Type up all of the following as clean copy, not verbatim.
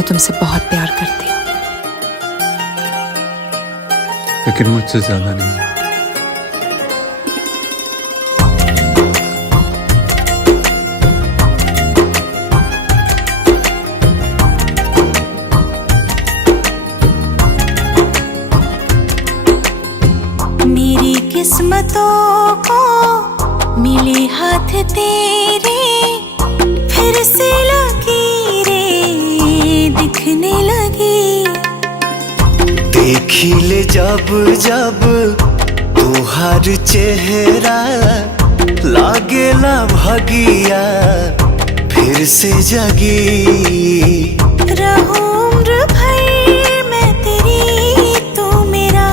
मैं तुमसे बहुत प्यार करती हूँ। लेकिन मुझसे ज्यादा नहीं। मेरी किस्मतों को मिले हाथ तेरे, फिर से लकीरें दिखने लगी। देखी ले जब जब तुहार चेहरा, लागेला भगिया फिर से जगी। रहूं उम्र भर मैं तेरी, तू मेरा।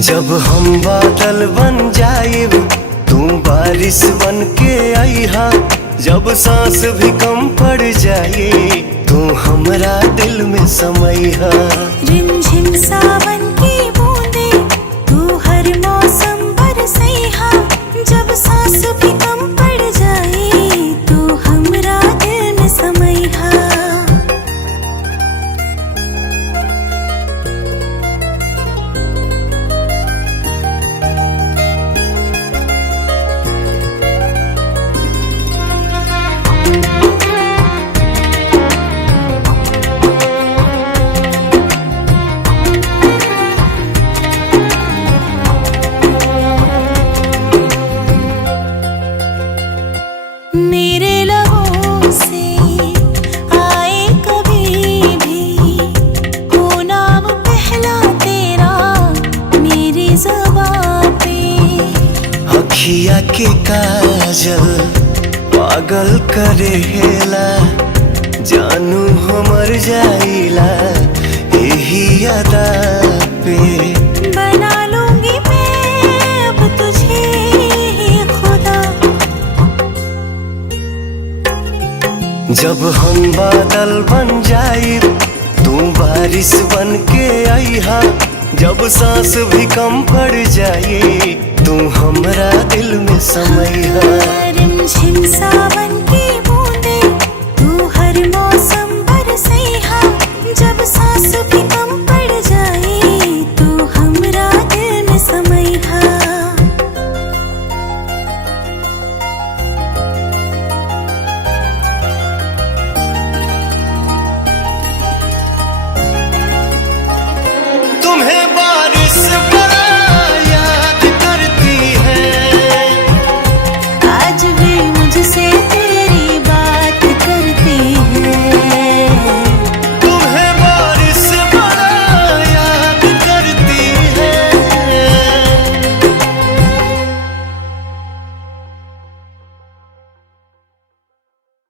जब हम बादल बन जाइब, तू बारिश बन के आईहा। जब सांस भी कम पड़ जाए, तू हमरा दिल में समैहा। रिमझिम सावन की बूंदे, तू हर मौसम बरसैहा। जब सांस भी कम पड़ जाए, तू हमरा दिल में समैहा। मेरे लबों से आए कभी भी, हो नाम पहला तेरा मेरी ज़ुबां पे। अखिया के काजल पागल करेला, जानू हमर जाइला यही अदा पे। बना लूंगी मैं अब तुझे ही खुदा। जब हम बादल बन जाइब, तू बारिश बन के आईहा। जब सांस भी कम पड़ जाए, तू हमरा दिल में समैहा। रिमझिम सावन